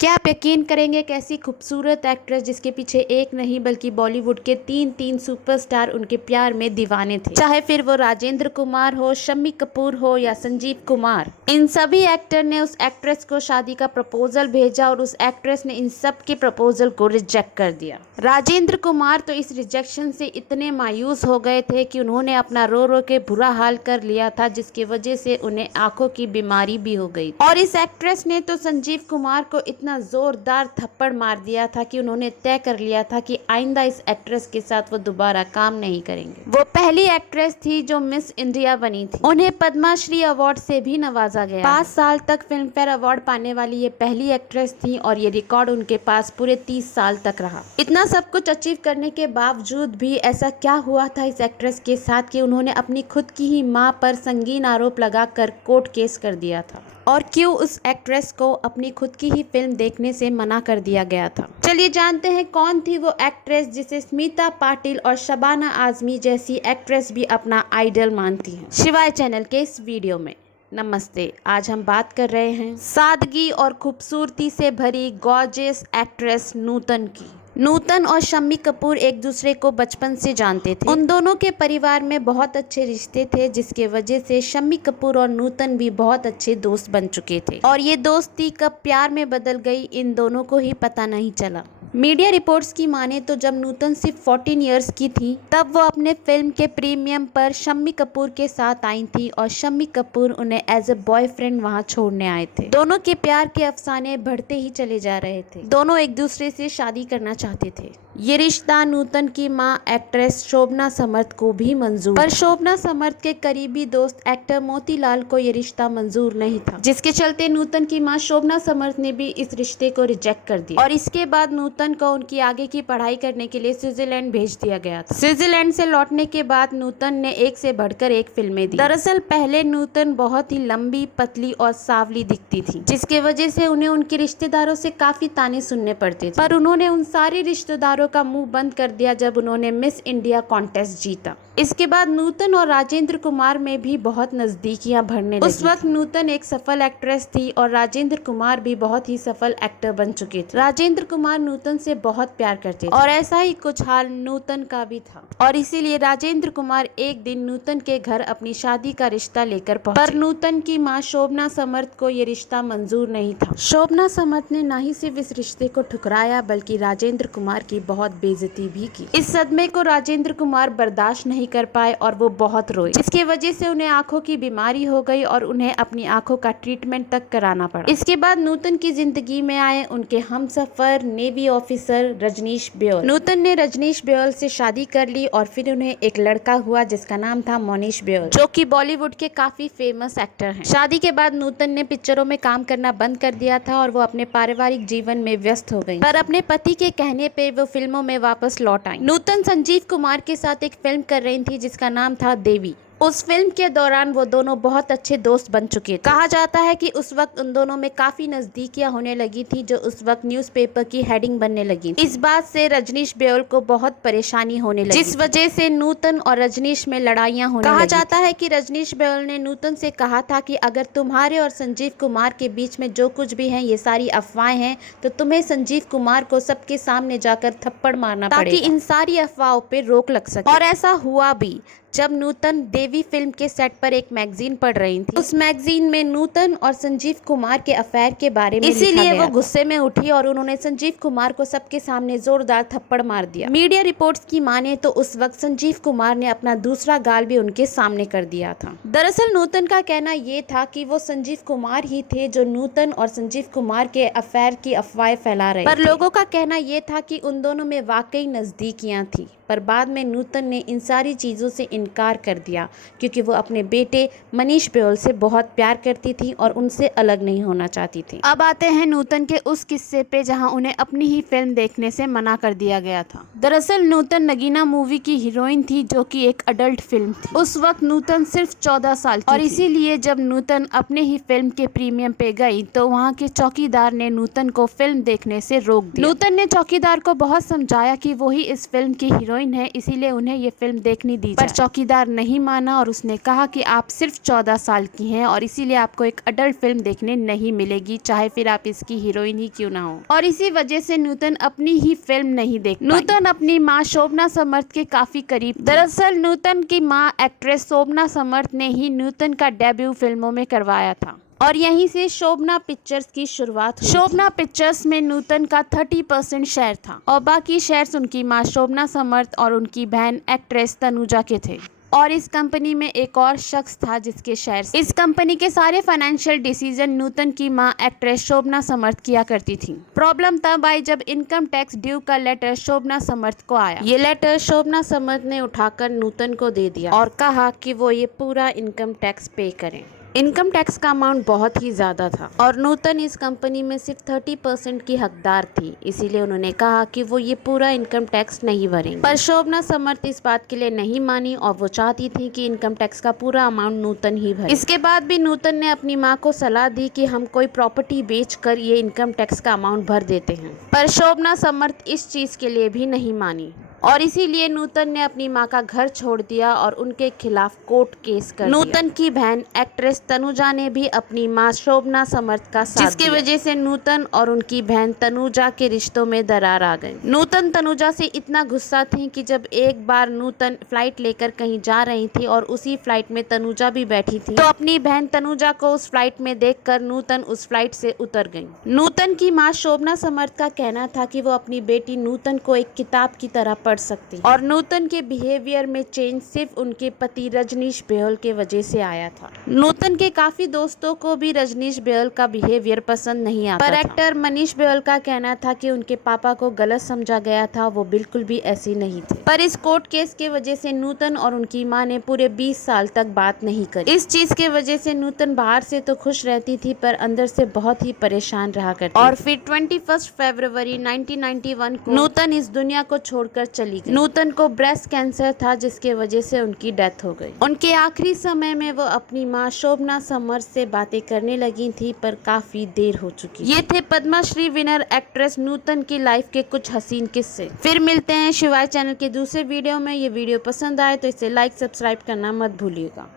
क्या आप यकीन करेंगे एक ऐसी खूबसूरत एक्ट्रेस जिसके पीछे एक नहीं बल्कि बॉलीवुड के तीन तीन सुपरस्टार उनके प्यार में दीवाने थे। चाहे फिर वो राजेंद्र कुमार हो, शम्मी कपूर हो या संजीव कुमार, इन सभी एक्टर ने उस एक्ट्रेस को शादी का प्रपोजल भेजा और उस एक्ट्रेस ने इन सब के प्रपोजल को रिजेक्ट कर दिया। राजेंद्र कुमार तो इस रिजेक्शन से इतने मायूस हो गए थे कि उन्होंने अपना रो रो के बुरा हाल कर लिया था, जिसकी वजह से उन्हें आंखों की बीमारी भी हो गई। और इस एक्ट्रेस ने तो संजीव कुमार को इतना जोरदार थप्पड़ मार दिया था कि उन्होंने तय कर लिया था कि आइंदा इस एक्ट्रेस के साथ वो दोबारा काम नहीं करेंगे। वो पहली एक्ट्रेस थी जो मिस इंडिया बनी थी। उन्हें पद्मश्री अवार्ड से भी नवाजा गया। 5 साल तक फिल्म फेयर अवार्ड पाने वाली ये पहली एक्ट्रेस थी और ये रिकॉर्ड उनके पास पूरे 30 साल तक रहा। इतना सब कुछ अचीव करने के बावजूद भी ऐसा क्या हुआ था इस एक्ट्रेस के साथ कि उन्होंने अपनी खुद की ही मां पर संगीन आरोप लगाकर कोर्ट केस कर दिया था। और क्यों उस एक्ट्रेस को अपनी खुद की ही फिल्म देखने से मना कर दिया गया था। चलिए जानते हैं कौन थी वो एक्ट्रेस जिसे स्मिता पाटिल और शबाना आजमी जैसी एक्ट्रेस भी अपना आइडल मानती हैं। शिवाय चैनल के इस वीडियो में नमस्ते। आज हम बात कर रहे हैं सादगी और खूबसूरती से भरी गॉर्जियस एक्ट्रेस नूतन की। नूतन और शम्मी कपूर एक दूसरे को बचपन से जानते थे। उन दोनों के परिवार में बहुत अच्छे रिश्ते थे, जिसके वजह से शम्मी कपूर और नूतन भी बहुत अच्छे दोस्त बन चुके थे। और ये दोस्ती कब प्यार में बदल गई इन दोनों को ही पता नहीं चला। मीडिया रिपोर्ट्स की माने तो जब नूतन सिर्फ 14 इयर्स की थी तब वो अपने फिल्म के प्रीमियम पर शम्मी कपूर के साथ आई थी और शम्मी कपूर उन्हें एज ए बॉयफ्रेंड वहां छोड़ने आए थे। दोनों के प्यार के अफसाने बढ़ते ही चले जा रहे थे। दोनों एक दूसरे से शादी करना चाहते थे। ये रिश्ता नूतन की मां एक्ट्रेस शोभना समर्थ को भी मंजूर, पर शोभना समर्थ के करीबी दोस्त एक्टर मोतीलाल को ये रिश्ता मंजूर नहीं था, जिसके चलते नूतन की मां शोभना समर्थ ने भी इस रिश्ते को रिजेक्ट कर दिया। और इसके बाद नूतन को उनकी आगे की पढ़ाई करने के लिए स्विट्जरलैंड भेज दिया गया था। स्विट्जरलैंड से लौटने के बाद नूतन ने एक से बढ़कर एक फिल्में दी। दरअसल पहले नूतन बहुत ही लंबी, पतली और सांवली दिखती थी, जिसके वजह से उन्हें उनके रिश्तेदारों से काफी ताने सुनने पड़ते थे। पर उन्होंने उन सारे रिश्तेदारों का मुंह बंद कर दिया जब उन्होंने मिस इंडिया कॉन्टेस्ट जीता। इसके बाद नूतन और राजेंद्र कुमार में भी बहुत नजदीकियां बढ़ने लगी। उस वक्त नूतन एक सफल एक्ट्रेस थी और राजेंद्र कुमार भी बहुत ही सफल एक्टर बन चुके थे। राजेंद्र कुमार नूतन से बहुत प्यार करते थे और ऐसा ही कुछ हाल नूतन का भी था। और इसीलिए राजेंद्र कुमार एक दिन नूतन के घर अपनी शादी का रिश्ता लेकर पहुंचे। पर नूतन की मां शोभना समर्थ को ये रिश्ता मंजूर नहीं था। शोभना समर्थ ने ना ही सिर्फ इस रिश्ते को ठुकराया बल्कि राजेंद्र कुमार की बहुत बेइज्जती भी की। इस सदमे को राजेंद्र कुमार बर्दाश्त नहीं कर पाए और वो बहुत रोए, जिसकी वजह से उन्हें आंखों की बीमारी हो गई और उन्हें अपनी आंखों का ट्रीटमेंट तक कराना पड़ा। इसके बाद नूतन की जिंदगी में आए उनके हमसफर नेवी ऑफिसर रजनीश ब्योल। नूतन ने रजनीश ब्योल से शादी कर ली और फिर उन्हें एक लड़का हुआ जिसका नाम था मोनीश ब्योल, जो कि बॉलीवुड के काफी फेमस एक्टर हैं। शादी के बाद नूतन ने पिक्चरों में काम करना बंद कर दिया था और वो अपने पारिवारिक जीवन में व्यस्त हो गई। पर अपने पति के कहने पे वो फिल्मों में वापस लौट आई। नूतन संजीव कुमार के साथ एक फिल्म कर रही थी जिसका नाम था देवी। उस फिल्म के दौरान वो दोनों बहुत अच्छे दोस्त बन चुके थे। कहा जाता है कि उस वक्त उन दोनों में काफी नजदीकियां होने लगी थी, जो उस वक्त न्यूज़पेपर की हेडिंग बनने लगी। इस बात से रजनीश ब्योल को बहुत परेशानी होने लगी, जिस वजह से नूतन और रजनीश में लड़ाइयां होने लगी। कहा जाता है कि रजनीश ब्योल ने नूतन से कहा था कि अगर तुम्हारे और संजीव कुमार के बीच में जो कुछ भी है ये सारी अफवाहें हैं, तो तुम्हें संजीव कुमार को सबके सामने जाकर थप्पड़ मारना पड़ेगा, ताकि इन सारी अफवाहों पे रोक लग सके। और ऐसा हुआ भी। जब नूतन देवी फिल्म के सेट पर एक मैगजीन पढ़ रही थी, उस मैगजीन में नूतन और संजीव कुमार के अफेयर के बारे में इसीलिए वो गुस्से में उठी और उन्होंने संजीव कुमार को सबके सामने जोरदार थप्पड़ मार दिया। मीडिया रिपोर्ट्स की माने तो उस वक्त संजीव कुमार ने अपना दूसरा गाल भी उनके सामने कर दिया था। दरअसल नूतन का कहना ये था कि वो संजीव कुमार ही थे जो नूतन और संजीव कुमार के अफेयर की अफवाहें फैला रहे थे। पर लोगों का कहना ये था कि उन दोनों में वाकई नजदीकियां थी। पर बाद में नूतन ने इन सारी चीज़ों से इनकार कर दिया क्योंकि वो अपने बेटे मनीष ब्योल से बहुत प्यार करती थी और उनसे अलग नहीं होना चाहती थी। अब आते हैं नूतन के उस किस्से पे जहां उन्हें अपनी ही फिल्म देखने से मना कर दिया गया था। दरअसल नूतन नगीना मूवी की हीरोइन थी, जो कि एक अडल्ट फिल्म थी। उस वक्त नूतन सिर्फ 14 साल की और इसीलिए जब नूतन अपने ही फिल्म के प्रीमियम पे गई तो वहाँ के चौकीदार ने नूतन को फिल्म देखने से रोक दिया। नूतन ने चौकीदार को बहुत समझाया कि वो ही इस फिल्म की हीरोइन हीरोइन है, इसीलिए उन्हें ये फिल्म देखनी दी पर चौकीदार नहीं माना और उसने कहा कि आप सिर्फ 14 साल की हैं और इसीलिए आपको एक अडल्ट फिल्म देखने नहीं मिलेगी, चाहे फिर आप इसकी हीरोइन ही क्यों ना हो। और इसी वजह से नूतन अपनी ही फिल्म नहीं देख पाई। नूतन अपनी माँ शोभना समर्थ के काफी करीब। दरअसल नूतन की माँ एक्ट्रेस शोभना समर्थ ने ही नूतन का डेब्यू फिल्मों में करवाया था और यहीं से शोभना पिक्चर्स की शुरुआत हुई। शोभना पिक्चर्स में नूतन का 30% शेयर था और बाकी शेयर्स उनकी मां शोभना समर्थ और उनकी बहन एक्ट्रेस तनुजा के थे। और इस कंपनी में एक और शख्स था जिसके शेयर्स। इस कंपनी के सारे फाइनेंशियल डिसीजन नूतन की मां एक्ट्रेस शोभना समर्थ किया करती थी। प्रॉब्लम तब आई जब इनकम टैक्स ड्यू का लेटर शोभना समर्थ को आया। ये लेटर शोभना समर्थ ने उठाकर नूतन को दे दिया और कहा कि वो ये पूरा इनकम टैक्स पे करें। इनकम टैक्स का अमाउंट बहुत ही ज़्यादा था और नूतन इस कंपनी में सिर्फ 30% की हकदार थी, इसीलिए उन्होंने कहा कि वो ये पूरा इनकम टैक्स नहीं भरेंगे। पर शोभना समर्थ इस बात के लिए नहीं मानी और वो चाहती थी कि इनकम टैक्स का पूरा अमाउंट नूतन ही भरे। इसके बाद भी नूतन ने अपनी माँ को सलाह दी कि हम कोई प्रॉपर्टी बेचकर ये इनकम टैक्स का अमाउंट भर देते हैं, पर शोभना समर्थ इस चीज़ के लिए भी नहीं मानी और इसीलिए नूतन ने अपनी मां का घर छोड़ दिया और उनके खिलाफ कोर्ट केस कर दिया। नूतन की बहन एक्ट्रेस तनुजा ने भी अपनी मां शोभना समर्थ का साथ दिया, जिसकी वजह से नूतन और उनकी बहन तनुजा के रिश्तों में दरार आ गई। नूतन तनुजा से इतना गुस्सा थी कि जब एक बार नूतन फ्लाइट लेकर कहीं जा रही थी और उसी फ्लाइट में तनुजा भी बैठी थी, तो अपनी बहन तनुजा को उस फ्लाइट में देखकर नूतन उस फ्लाइट से उतर गई। नूतन की मां शोभना समर्थ का कहना था कि वो अपनी बेटी नूतन को एक किताब की तरह पढ़ सकती और नूतन के बिहेवियर में चेंज सिर्फ उनके पति रजनीश बेहल के वजह से आया था। नूतन के काफी दोस्तों को भी रजनीश बेहल का बिहेवियर पसंद नहीं आता पर एक्टर मनीष बेहल का कहना था कि उनके पापा को गलत समझा गया था, वो बिल्कुल भी ऐसी नहीं थे। पर इस कोर्ट केस के वजह से नूतन और उनकी माँ ने पूरे 20 साल तक बात नहीं करी। इस चीज के वजह से नूतन बाहर से तो खुश रहती थी पर अंदर से बहुत ही परेशान रहा करती और फिर 21 फरवरी 1991 को नूतन इस दुनिया को छोड़कर चली गई। नूतन को ब्रेस्ट कैंसर था जिसके वजह से उनकी डेथ हो गई। उनके आखिरी समय में वो अपनी माँ शोभना समर्थ से बातें करने लगी थी पर काफी देर हो चुकी। ये थे पद्मश्री विनर एक्ट्रेस नूतन की लाइफ के कुछ हसीन किस्से। फिर मिलते हैं शिवाय चैनल के दूसरे वीडियो में। ये वीडियो पसंद आए तो इसे लाइक सब्सक्राइब करना मत भूलिएगा।